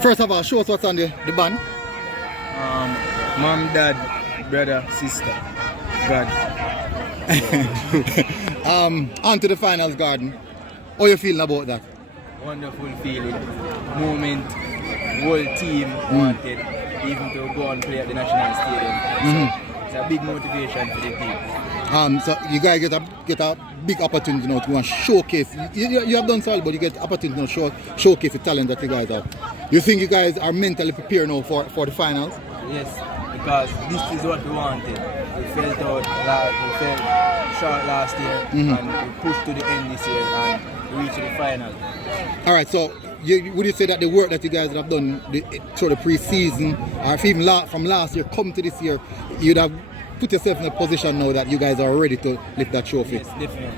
First of all, show us what's on the band. Mom, dad, brother, sister, God. On to the finals, Garden. How you feeling about that? Wonderful feeling, moment, whole team wanted even to go and play at the National Stadium. So it's a big motivation for the team. So you guys get a big opportunity now to go and showcase. You have done so well, but you get the opportunity to showcase the talent that you guys have. You think you guys are mentally prepared now for the finals? Yes, because this is what we wanted. We felt short last year and we pushed to the end this year and reached the final. All right, so would you say that the work that you guys have done through the pre-season, or if even from last year come to this year, you'd have put yourself in a position now that you guys are ready to lift that trophy? Yes, definitely.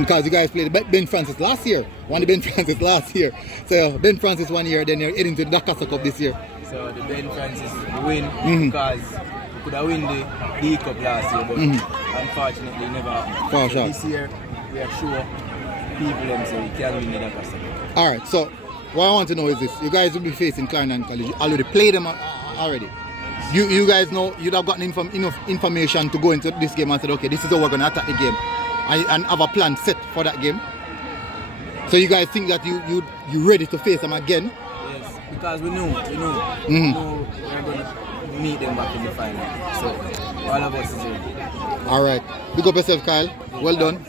Because you guys played Ben Francis last year, won the Ben Francis last year. So Ben Francis 1 year, then you're heading to the Dacosta Cup this year. So the Ben Francis win because we could have won the D Cup last year, but unfortunately never happened. So this year we are sure people them say we can win the Dacosta Cup. Alright, so what I want to know is this. You guys will be facing Clarendon College. You already played them already. You guys know you'd have gotten enough information to go into this game and said, okay, this is how we're going to attack the game. And have a plan set for that game. So you guys think that you ready to face them again? Yes, because we know we're going to meet them back in the final. So all of us is ready. Alright. Big up yourself, Kyle. Well done.